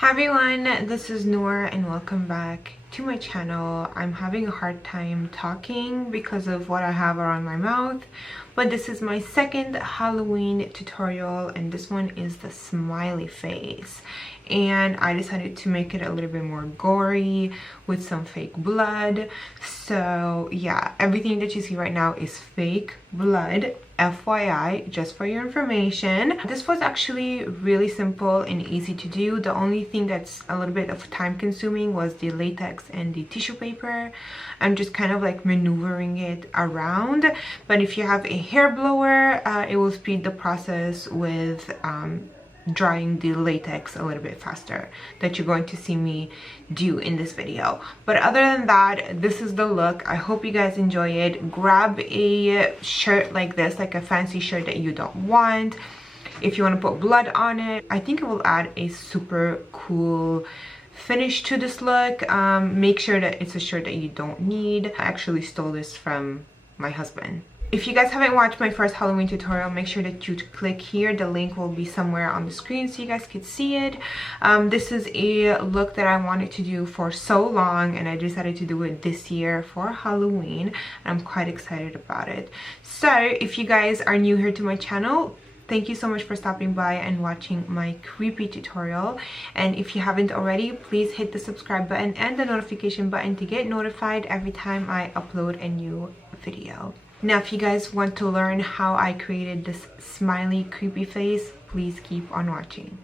Hi everyone, this is Noor and welcome back to my channel. I'm having a hard time talking because of what I have around my mouth, but this is my second Halloween tutorial and this one is the smiley face, and I decided to make it a little bit more gory with some fake blood. So yeah, everything that you see right now is fake blood, FYI, just for your information. This was actually really simple and easy to do. The only thing that's a little bit of time consuming was the latex and the tissue paper. I'm just kind of like maneuvering it around, but if you have a hair blower, it will speed the process with drying the latex a little bit faster that you're going to see me do in this video. But other than that, this is the look. I hope you guys enjoy it. Grab a shirt like this, like a fancy shirt that you don't want. If you want to put blood on it, I think it will add a super cool finish to this look. Make sure that it's a shirt that you don't need. I actually stole this from my husband. If you guys haven't watched my first Halloween tutorial, make sure that you click here. The link will be somewhere on the screen so you guys could see it. This is a look that I wanted to do for so long and I decided to do it this year for Halloween. I'm quite excited about it. So if you guys are new here to my channel, thank you so much for stopping by and watching my creepy tutorial. And if you haven't already, please hit the subscribe button and the notification button to get notified every time I upload a new video. Now, if you guys want to learn how I created this smiley creepy face, please keep on watching.